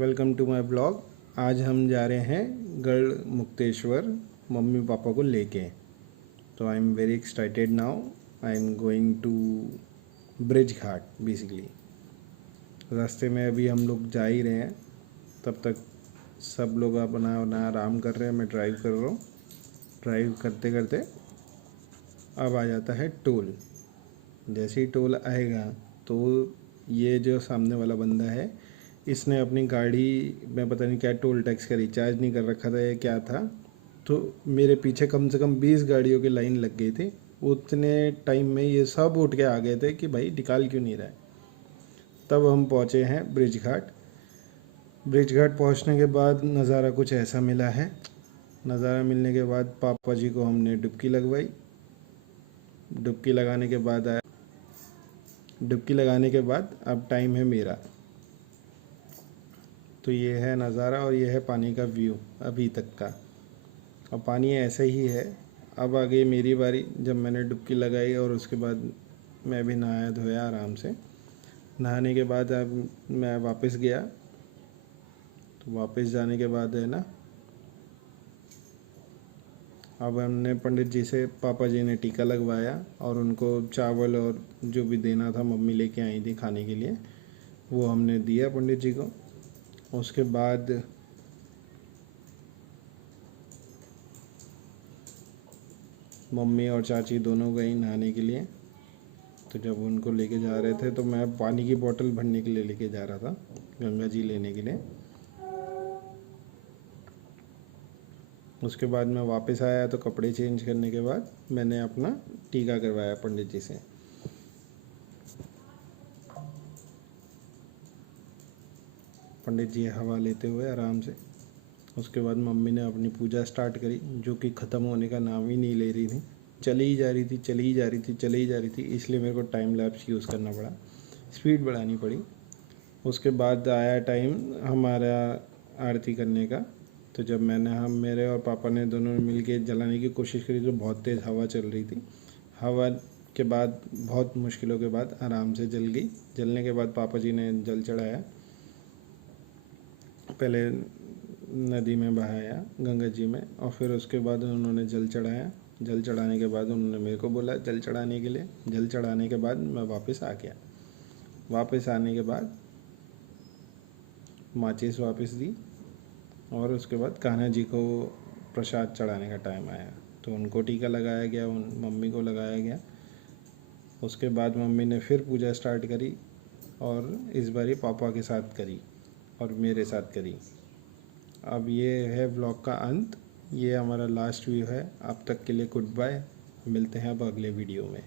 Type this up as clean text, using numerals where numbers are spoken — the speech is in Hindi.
Welcome to my blog. आज हम जा रहे हैं गढ़ मुक्तेश्वर मम्मी पापा को लेके। तो I am very excited now. I am going to Brij Ghat basically. रास्ते में अभी हम लोग जा ही रहे हैं, तब तक सब लोग अपना अपना आराम कर रहे हैं। मैं ड्राइव कर रहा हूँ। ड्राइव करते करते अब आ जाता है टोल। जैसे ही टोल आएगा तो ये जो सामने वाला बंदा है, इसने अपनी गाड़ी में पता नहीं क्या टोल टैक्स का रिचार्ज नहीं कर रखा था या क्या था, तो मेरे पीछे कम से कम 20 गाड़ियों की लाइन लग गई थी। उतने टाइम में ये सब उठ के आ गए थे कि भाई निकाल क्यों नहीं रहा है। तब हम पहुँचे हैं ब्रिज घाट। ब्रिज घाट पहुँचने के बाद नज़ारा कुछ ऐसा मिला है। नज़ारा मिलने के बाद पापा जी को हमने डुबकी लगवाई। डुबकी लगाने के बाद अब टाइम है मेरा। तो ये है नज़ारा और ये है पानी का व्यू अभी तक का। अब पानी ऐसा ही है। अब आ गई मेरी बारी, जब मैंने डुबकी लगाई और उसके बाद मैं भी नहाया धोया आराम से। नहाने के बाद अब मैं वापस गया। तो वापस जाने के बाद है ना, अब हमने पंडित जी से, पापा जी ने टीका लगवाया और उनको चावल और जो भी देना था मम्मी लेके आई थी खाने के लिए, वो हमने दिया पंडित जी को। उसके बाद मम्मी और चाची दोनों गई नहाने के लिए। तो जब उनको लेके जा रहे थे तो मैं पानी की बोतल भरने के लिए लेके जा रहा था, गंगा जी लेने के लिए। उसके बाद मैं वापस आया तो कपड़े चेंज करने के बाद मैंने अपना टीका करवाया पंडित जी से। पंडित जी हवा लेते हुए आराम से। उसके बाद मम्मी ने अपनी पूजा स्टार्ट करी, जो कि ख़त्म होने का नाम ही नहीं ले रही थी। चली ही जा रही थी। इसलिए मेरे को टाइम लैप्स यूज़ करना पड़ा, स्पीड बढ़ानी पड़ी। उसके बाद आया टाइम हमारा आरती करने का। तो जब हम मेरे और पापा ने दोनों ने मिल के जलाने की कोशिश करी तो बहुत तेज़ हवा चल रही थी। हवा के बाद बहुत मुश्किलों के बाद आराम से जल गई। जलने के बाद पापा जी ने जल चढ़ाया। पहले नदी में बहाया, गंगा जी में, और फिर उसके बाद उन्होंने जल चढ़ाया। जल चढ़ाने के बाद उन्होंने मेरे को बोला जल चढ़ाने के लिए। जल चढ़ाने के बाद मैं वापस आ गया। वापस आने के बाद माचिस वापस दी और उसके बाद कान्हा जी को प्रसाद चढ़ाने का टाइम आया तो उनको टीका लगाया गया, उन मम्मी को लगाया गया। उसके बाद मम्मी ने फिर पूजा स्टार्ट करी और इस बारी पापा के साथ करी और मेरे साथ करी। अब ये है व्लॉग का अंत। ये हमारा लास्ट व्यू है। अब तक के लिए गुड बाय। मिलते हैं अब अगले वीडियो में।